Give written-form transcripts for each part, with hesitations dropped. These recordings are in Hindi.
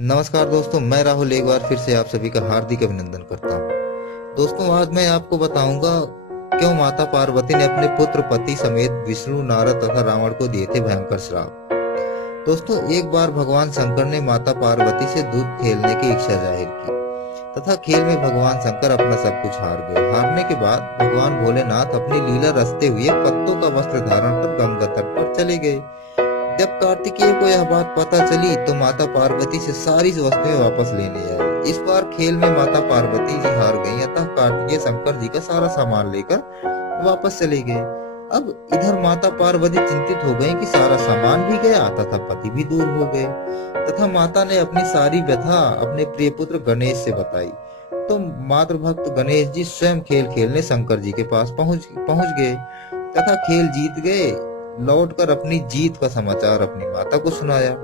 नमस्कार दोस्तों, मैं राहुल एक बार फिर से आप सभी का हार्दिक अभिनंदन करता हूँ। दोस्तों, आज मैं आपको बताऊंगा क्यों माता पार्वती ने अपने पुत्र पति समेत विष्णु, नारद तथा रावण को दिए थे भयंकर श्राप। दोस्तों, एक बार भगवान शंकर ने माता पार्वती से दूध खेलने की इच्छा जाहिर की तथा खेल में भगवान शंकर अपना सब कुछ हार गए। हारने के बाद भगवान भोलेनाथ अपनी लीला रचते हुए पत्तों का वस्त्र धारण कर गंगा तट पर चले गए। जब कार्तिकेय को यह बात पता चली तो माता पार्वती से सारी वस्तुएं वापस लेने आए। इस बार खेल में माता पार्वती जी हार गईं, अतः कार्तिकेय शंकर जी का सारा सामान लेकर वापस चले गए। अब इधर माता पार्वती चिंतित हो गईं कि सारा सामान भी गया तथा पति भी दूर हो गए, तथा माता ने अपनी सारी व्यथा अपने प्रिय पुत्र गणेश से बताई। तो मातृभक्त गणेश जी स्वयं खेल खेलने शंकर जी के पास पहुंच गए तथा खेल जीत गए। लौटकर अपनी जीत का समाचार अपनी माता को सुनाया।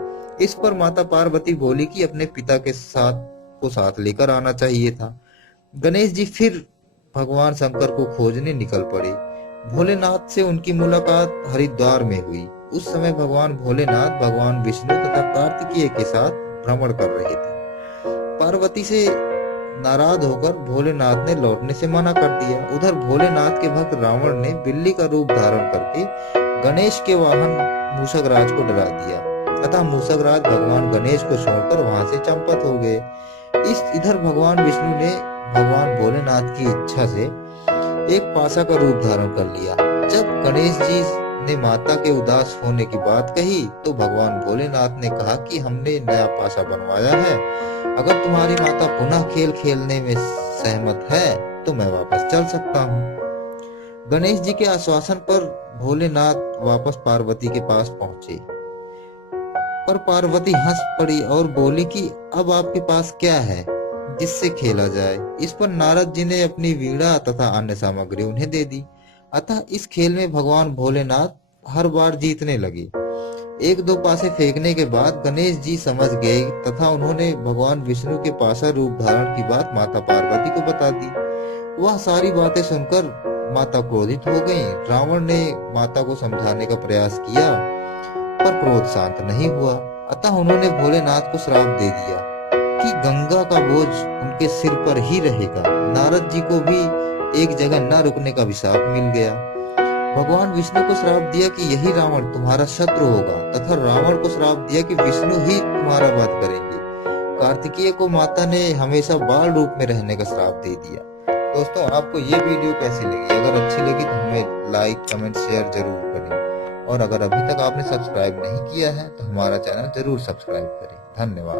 इस पर माता पार्वती बोली कि अपने पिता के साथ लेकर आना चाहिए था। गणेश जी फिर भगवान शंकर को खोजने निकल पड़े। भोलेनाथ से उनकी मुलाकात हरिद्वार में हुई। उस समय भगवान भोलेनाथ भगवान विष्णु तथा कार्तिकेय के साथ भ्रमण कर रहे थे। पार्वती से नाराज होकर भोलेनाथ ने लौटने से मना कर दिया। उधर भोलेनाथ के भक्त रावण ने बिल्ली का रूप धारण करके गणेश के वाहन मूषकराज को डरा दिया, तथा मूषकराज भगवान गणेश को छोड़कर वहां से चंपत हो गए। इधर भगवान विष्णु ने भगवान भोलेनाथ की इच्छा से एक पासा का रूप धारण कर लिया। जब गणेश जी ने माता के उदास होने की बात कही तो भगवान भोलेनाथ ने कहा कि हमने नया पासा बनवाया है, अगर तुम्हारी माता पुनः खेल खेलने में सहमत है तो मैं वापस चल सकता हूँ। गणेश जी के आश्वासन पर भोलेनाथ वापस पार्वती के पास पहुंचे, पर पार्वती हंस पड़ी और बोली कि अब आपके पास क्या है जिससे खेला जाए। इस पर नारद जी ने अपनी वीणा तथा अन्य सामग्री उन्हें दे दी। अतः इस खेल में भगवान भोलेनाथ हर बार जीतने लगे। एक दो पासे फेंकने के बाद गणेश जी समझ गए तथा उन्होंने भगवान विष्णु के पासा रूप धारण की बात माता पार्वती को बता दी। वह सारी बातें सुनकर माता क्रोधित हो गईं। रावण ने माता को समझाने का प्रयास किया पर क्रोध शांत नहीं हुआ। अतः उन्होंने भोलेनाथ को श्राप दे दिया कि गंगा का बोझ उनके सिर पर ही रहेगा। नारद जी को भी एक जगह न रुकने का अभिशाप मिल गया। भगवान विष्णु को श्राप दिया कि यही रावण तुम्हारा शत्रु होगा, तथा रावण को श्राप दिया कि विष्णु ही तुम्हारा वध करेंगे। कार्तिकेय को माता ने हमेशा बाल रूप में रहने का श्राप दे दिया। दोस्तों, आपको ये वीडियो कैसी लगी? अगर अच्छी लगी तो हमें लाइक, कमेंट, शेयर जरूर करें, और अगर अभी तक आपने सब्सक्राइब नहीं किया है तो हमारा चैनल जरूर सब्सक्राइब करें। धन्यवाद।